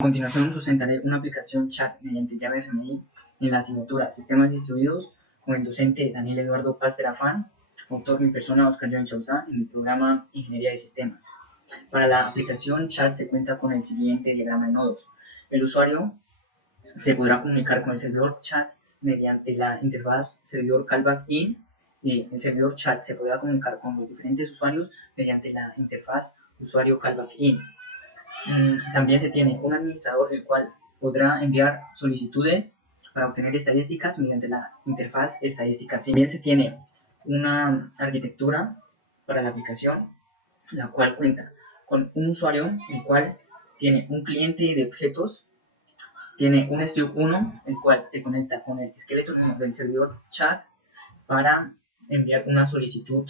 A continuación sustentaré una aplicación chat mediante llave RMI en la asignatura Sistemas Distribuidos con el docente Daniel Eduardo Paz Perafán, autor mi persona Oscar Joan Chausá, en el programa Ingeniería de Sistemas. Para la aplicación chat se cuenta con el siguiente diagrama de nodos. El usuario se podrá comunicar con el servidor chat mediante la interfaz servidor callback-in y el servidor chat se podrá comunicar con los diferentes usuarios mediante la interfaz usuario callback-in. También se tiene un administrador el cual podrá enviar solicitudes para obtener estadísticas mediante la interfaz estadística. También se tiene una arquitectura para la aplicación, la cual cuenta con un usuario el cual tiene un cliente de objetos, tiene un STUB1 el cual se conecta con el esqueleto del servidor chat para enviar una solicitud.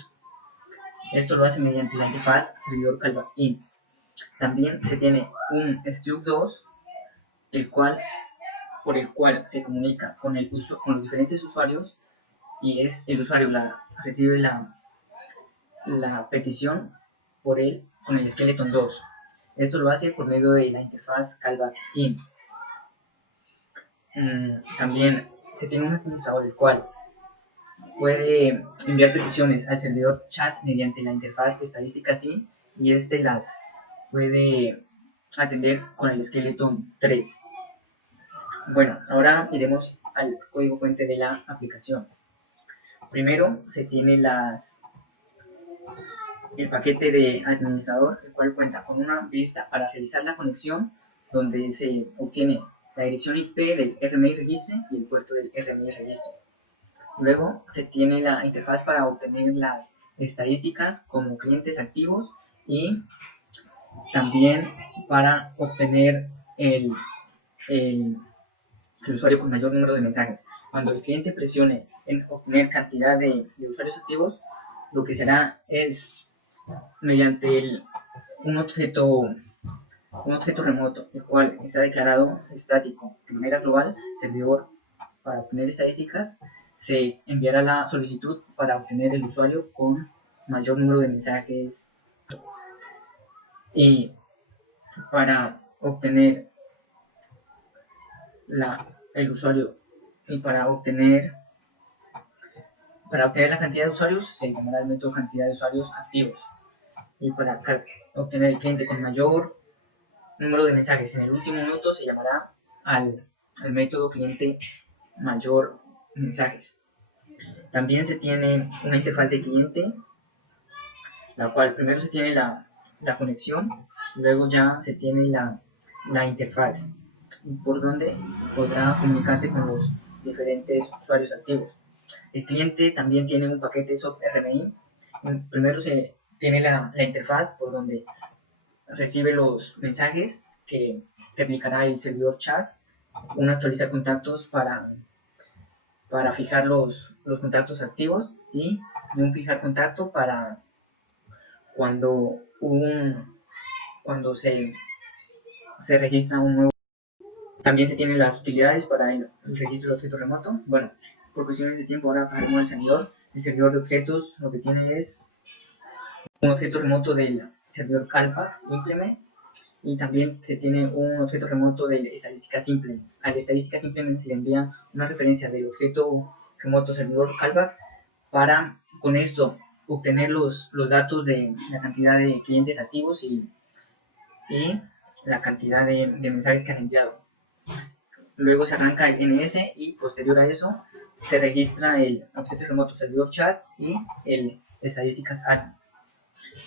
Esto lo hace mediante la interfaz servidor callback-in. También se tiene un STUB2 por el cual se comunica con los diferentes usuarios y es el usuario recibe la petición con el skeleton 2. Esto lo hace por medio de la interfaz callback-in. También se tiene un administrador el cual puede enviar peticiones al servidor chat mediante la interfaz estadística SIM y las puede atender con el skeleton 3. Bueno, ahora iremos al código fuente de la aplicación. Primero se tiene el paquete de administrador, el cual cuenta con una vista para realizar la conexión, donde se obtiene la dirección IP del RMI registre y el puerto del RMI registre. Luego se tiene la interfaz para obtener las estadísticas como clientes activos y también para obtener el usuario con mayor número de mensajes. Cuando el cliente presione en obtener cantidad de usuarios activos, lo que será es mediante un objeto remoto, el cual está declarado estático de manera global, servidor para obtener estadísticas, se enviará la solicitud para obtener el usuario con mayor número de mensajes y para obtener el usuario y para obtener la cantidad de usuarios se llamará el método cantidad de usuarios activos y para obtener el cliente con mayor número de mensajes en el último minuto se llamará al método cliente mayor mensajes. También se tiene una interfaz de cliente, la cual primero se tiene la conexión, luego ya se tiene la interfaz por donde podrá comunicarse con los diferentes usuarios activos. El cliente también tiene un paquete SOP RMI. Primero se tiene la interfaz por donde recibe los mensajes que aplicará el servidor chat, un actualizar contactos para fijar los contactos activos y un fijar contacto para cuando se registra un nuevo. También se tienen las utilidades para el registro de objeto remoto. Bueno, por cuestiones de tiempo ahora hablaremos del servidor. El servidor de objetos lo que tiene es un objeto remoto del servidor callback implement y también se tiene un objeto remoto de estadística simple. A la estadística simple se le envía una referencia del objeto remoto servidor callback para con esto obtener los datos de la cantidad de clientes activos y la cantidad de mensajes que han enviado. Luego se arranca el NS y posterior a eso se registra el objeto remoto servidor chat y el estadísticas admin.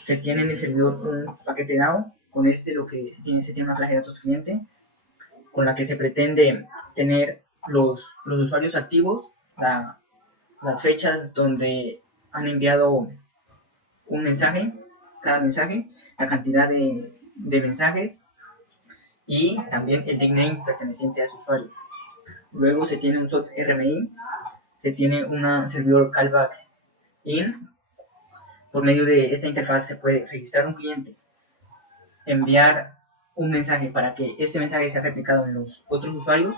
Se tiene en el servidor un paquete DAO, con lo que se tiene una clase de datos cliente, con la que se pretende tener los usuarios activos, las fechas donde han enviado un mensaje, cada mensaje, la cantidad de mensajes y también el nickname perteneciente a su usuario. Luego se tiene un SOT RMI, se tiene un servidor callback in. Por medio de esta interfaz se puede registrar un cliente, enviar un mensaje para que este mensaje sea replicado en los otros usuarios,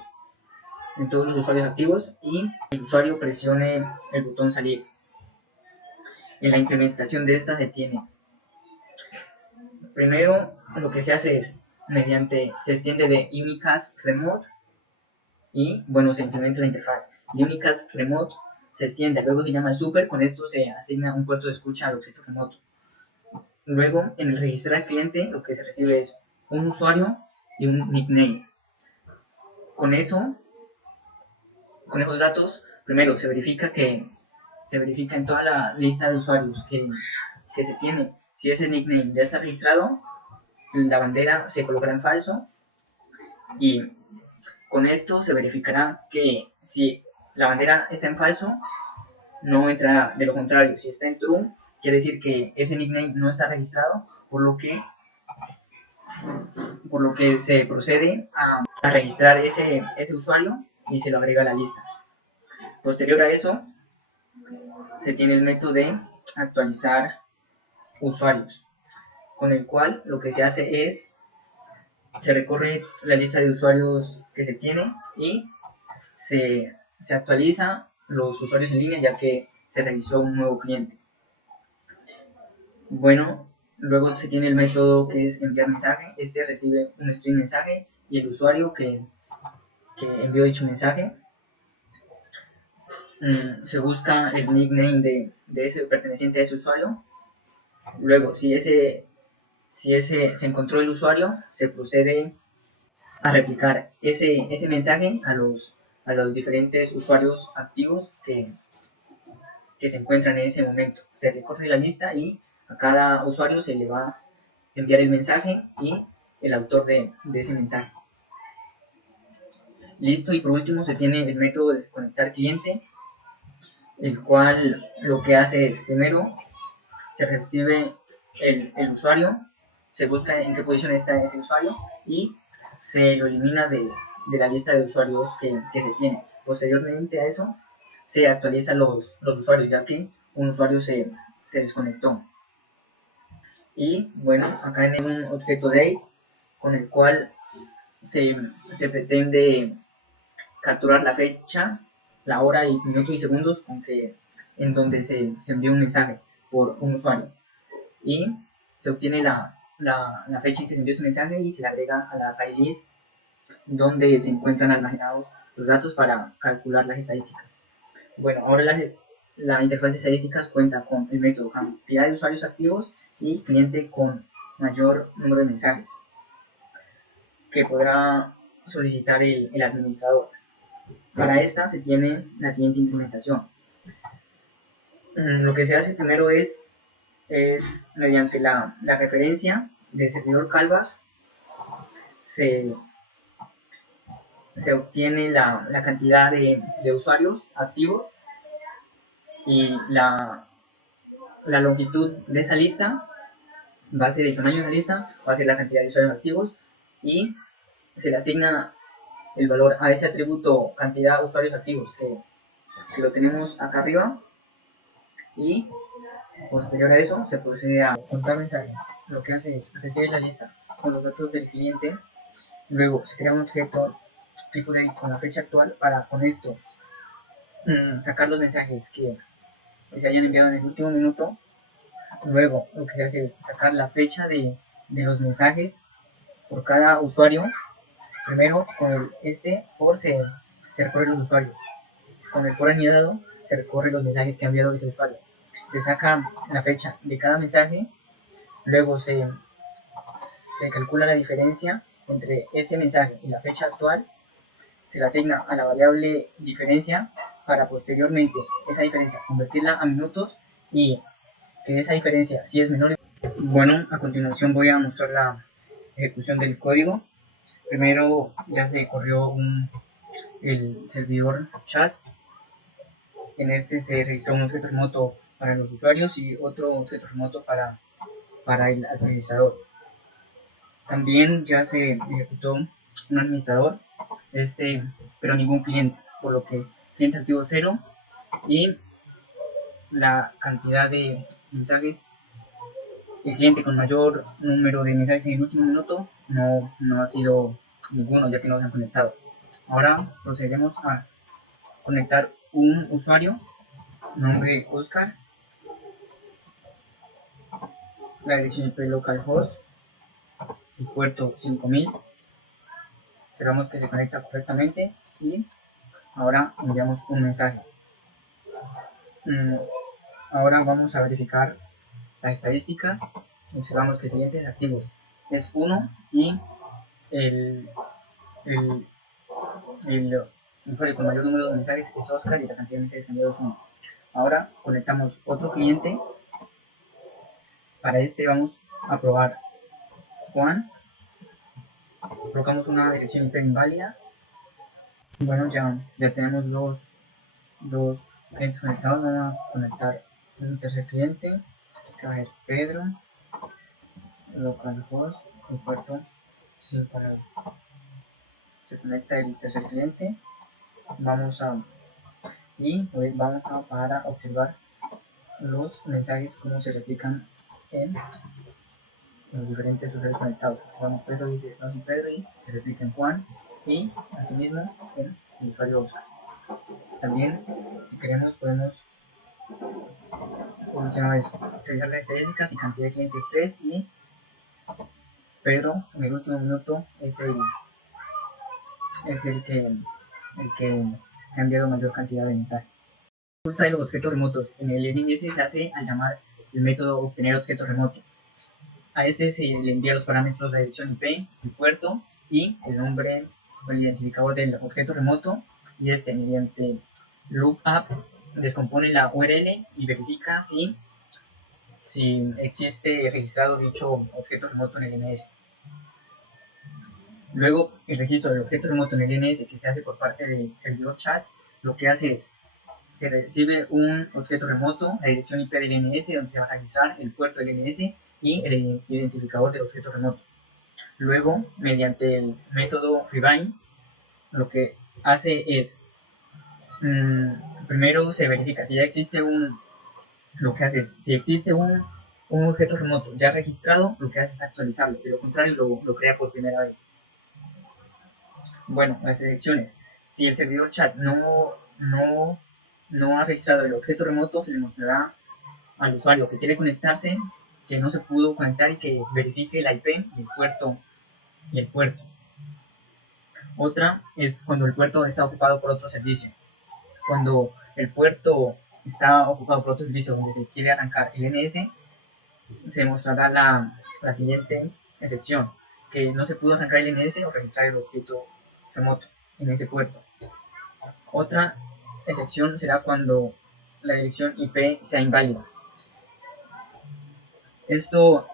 en todos los usuarios activos y el usuario presione el botón salir. En la implementación de esta se tiene, primero lo que se hace es se extiende de Unicast Remote y bueno, se implementa la interfaz. Unicast Remote se extiende, luego se llama super, con esto se asigna un puerto de escucha al objeto remoto. Luego, en el registrar cliente, lo que se recibe es un usuario y un nickname. Con esos datos, primero se verifica en toda la lista de usuarios que se tiene. Si ese nickname ya está registrado, la bandera se colocará en falso y con esto se verificará que si la bandera está en falso, no entrará. De lo contrario, si está en true, quiere decir que ese nickname no está registrado, por lo que se procede a registrar ese usuario y se lo agrega a la lista. Posterior a eso, se tiene el método de actualizar usuarios, con el cual lo que se hace es se recorre la lista de usuarios que se tiene y se actualiza los usuarios en línea, ya que se registró un nuevo cliente. Bueno, luego se tiene el método que es enviar mensaje. Este recibe un string mensaje y el usuario que envió dicho mensaje se busca el nickname de ese perteneciente a ese usuario. Luego, si se encontró el usuario, se procede a replicar ese mensaje a los diferentes usuarios activos que se encuentran en ese momento. Se recorre la lista y a cada usuario se le va a enviar el mensaje y el autor de ese mensaje. Listo, y por último se tiene el método de conectar cliente, el cual lo que hace es, primero, se recibe el usuario, se busca en qué posición está ese usuario y se lo elimina de la lista de usuarios que se tiene. Posteriormente a eso, se actualizan los usuarios, ya que un usuario se desconectó. Y bueno, acá hay un objeto date con el cual se pretende capturar la fecha, la hora y minutos y segundos en donde se envió un mensaje por un usuario. Y se obtiene la fecha en que se envió ese mensaje y se le agrega a la array list donde se encuentran almacenados los datos para calcular las estadísticas. Bueno, ahora la interfaz de estadísticas cuenta con el método cantidad de usuarios activos y cliente con mayor número de mensajes que podrá solicitar el administrador. Para esta se tiene la siguiente implementación. Lo que se hace primero es mediante la referencia del servidor callback se obtiene la cantidad de usuarios activos y la longitud de esa lista va a ser el tamaño de la lista, va a ser la cantidad de usuarios activos y se le asigna el valor a ese atributo cantidad de usuarios activos que lo tenemos acá arriba y posterior a eso se procede a contar mensajes. Lo que hace es recibir la lista con los datos del cliente, luego se crea un objeto tipo de con la fecha actual para con esto sacar los mensajes que se hayan enviado en el último minuto. Luego lo que se hace es sacar la fecha de los mensajes por cada usuario. Primero con for se recorre los usuarios, con el for añadido se recorre los mensajes que ha enviado ese usuario, se saca la fecha de cada mensaje, luego se calcula la diferencia entre ese mensaje y la fecha actual, se le asigna a la variable diferencia para posteriormente esa diferencia convertirla a minutos y que esa diferencia si es menor. Bueno, a continuación voy a mostrar la ejecución del código. Primero ya se corrió el servidor chat. En este se registró un objeto remoto para los usuarios y otro objeto remoto para el administrador. También ya se ejecutó un administrador, pero ningún cliente, por lo que cliente activo 0 y la cantidad de mensajes, el cliente con mayor número de mensajes en el último minuto no ha sido ninguno, ya que no se han conectado. Ahora procederemos a conectar un usuario, nombre Oscar, la dirección IP localhost el puerto 5000, esperamos que se conecta correctamente y ahora enviamos un mensaje. Ahora vamos a verificar las estadísticas. Observamos que clientes activos es 1 y el, el, el usuario con mayor número de mensajes es Oscar y la cantidad de mensajes cambiados es 1. Ahora conectamos otro cliente. Para este vamos a probar Juan. Colocamos una dirección IP inválida. Bueno, ya tenemos dos clientes conectados. Vamos a conectar un tercer cliente. Que es Pedro. Localhost. El puerto 5. Se conecta el tercer cliente. Vamos a para observar los mensajes cómo se replican en los diferentes usuarios conectados. Observamos Pedro dice Pedro y se replica en Juan y asimismo en el usuario Oscar. También si queremos podemos por última vez revisar las estadísticas y cantidad de clientes 3 y Pedro en el último minuto es el que ha enviado mayor cantidad de mensajes. Resulta de los objetos remotos. En el LNS se hace al llamar el método obtener objeto remoto. A este se le envía los parámetros de la dirección IP, el puerto y el nombre o el identificador del objeto remoto, y este mediante lookup descompone la URL y verifica si existe registrado dicho objeto remoto en el LNS. Luego, el registro del objeto remoto en el LNS que se hace por parte del servidor chat, lo que hace es se recibe un objeto remoto, la dirección IP del LNS donde se va a registrar el puerto del LNS y el identificador del objeto remoto. Luego, mediante el método rebind, lo que hace es primero se verifica si ya existe si existe un objeto remoto ya registrado, lo que hace es actualizarlo, de lo contrario lo crea por primera vez. Bueno, las selecciones. Si el servidor chat no ha registrado el objeto remoto, se le mostrará al usuario que quiere conectarse que no se pudo conectar y que verifique la IP y el puerto. Otra es cuando el puerto está ocupado por otro servicio. Cuando el puerto está ocupado por otro servicio donde se quiere arrancar el NS, se mostrará la siguiente excepción, que no se pudo arrancar el NS o registrar el objeto remoto en ese puerto. Otra excepción será cuando la dirección IP sea inválida. Esto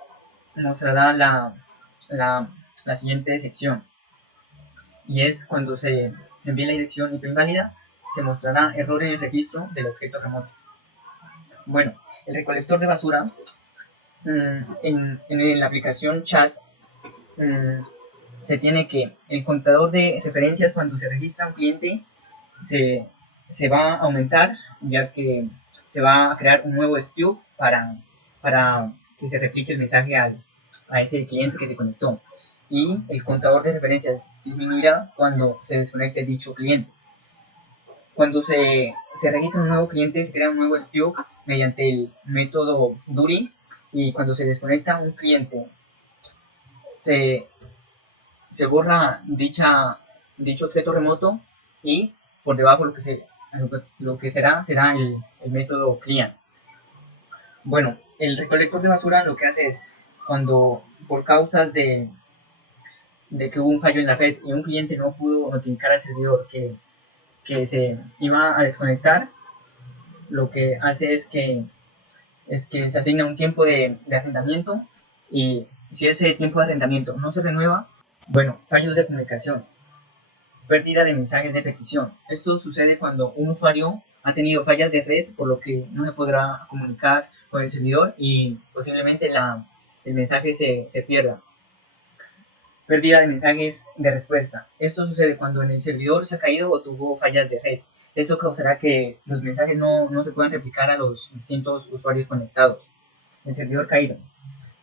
mostrará la siguiente sección, y es cuando se envíe la dirección IP inválida, se mostrará error en el registro del objeto remoto. Bueno, el recolector de basura en la aplicación chat se tiene que el contador de referencias cuando se registra un cliente se va a aumentar, ya que se va a crear un nuevo STU para que se replique el mensaje a ese cliente que se conectó, y el contador de referencias disminuirá cuando se desconecte dicho cliente. Cuando se registra un nuevo cliente, se crea un nuevo STU mediante el método duty, y cuando se desconecta un cliente se borra dicho objeto remoto, y por debajo lo que será el método clean. Bueno, el recolector de basura lo que hace es cuando por causas de que hubo un fallo en la red y un cliente no pudo notificar al servidor que se iba a desconectar, lo que hace es que se asigna un tiempo de arrendamiento, y si ese tiempo de arrendamiento no se renueva, bueno, fallos de comunicación, pérdida de mensajes de petición. Esto sucede cuando un usuario ha tenido fallas de red, por lo que no se podrá comunicar con el servidor y posiblemente el mensaje se pierda. Pérdida de mensajes de respuesta. Esto sucede cuando en el servidor se ha caído o tuvo fallas de red. Esto causará que los mensajes no se puedan replicar a los distintos usuarios conectados. El servidor caído.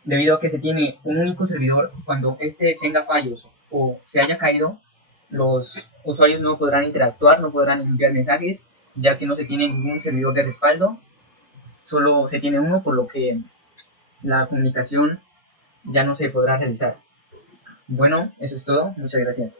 Debido a que se tiene un único servidor, cuando este tenga fallos o se haya caído, los usuarios no podrán interactuar, no podrán enviar mensajes, ya que no se tiene ningún servidor de respaldo, solo se tiene uno, por lo que la comunicación ya no se podrá realizar. Bueno, eso es todo. Muchas gracias.